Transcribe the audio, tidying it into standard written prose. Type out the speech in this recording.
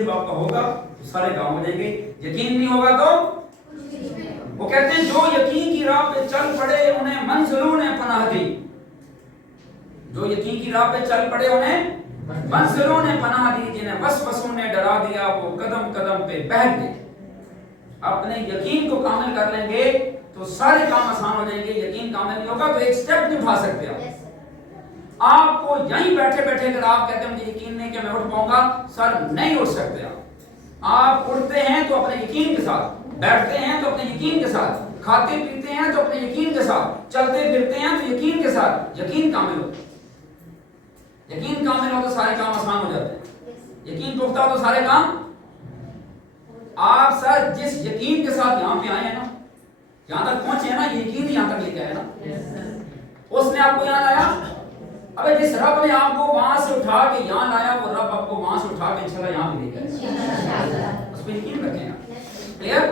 جب آپ کا ہوگا تو سارے کام ہو جائیں گے، یقین نہیں ہوگا تو وہ کہتے ہیں جو یقین کی راہ پہ چل پڑے انہیں منزلوں نے پناہ دی، جو یقین کی راہ پہ چل پڑے انہیں منزلوں نے پناہ دی، جنہیں وسوسوں نے ڈرا دیا وہ قدم قدم پہ بہت گئے۔ اپنے یقین کو کامل کر لیں گے تو سارے کام آسان ہو جائیں گے، یقین کامل نہیں ہوگا تو ایک سٹیپ نہیں اٹھا سکتے آپ کو یہیں بیٹھے بیٹھے اگر آپ کہتے ہیں مجھے یقین نہیں کہ میں اٹھ پاؤں گا، سر نہیں اٹھ سکتے آپ اٹھتے ہیں تو اپنے یقین کے ساتھ، بیٹھتے ہیں تو اپنے یقین کے ساتھ، کھاتے پیتے ہیں تو اپنے یقین کے ساتھ، چلتے پھرتے ہیں تو یقین کے ساتھ، یقین کامل ہو، یقین کامل ہو تو سارے کام آسان ہو جاتے ہیں، یقین پختہ ہو تو سارے کام۔ آپ سر جس یقین کے ساتھ یہاں پہ آئے ہیں نا، یہاں تک پہنچے ہیں نا، یہ یقین ہی یہاں تک لے کے آئے نا، اس نے آپ کو یہاں لایا۔ ابے جس رب نے آپ کو وہاں سے اٹھا کے یہاں لایا، وہ رب آپ کو وہاں سے اٹھا کے انشاءاللہ یہاں پہ لے کے آئے، اس پہ یقین رکھیں گا، کلیئر؟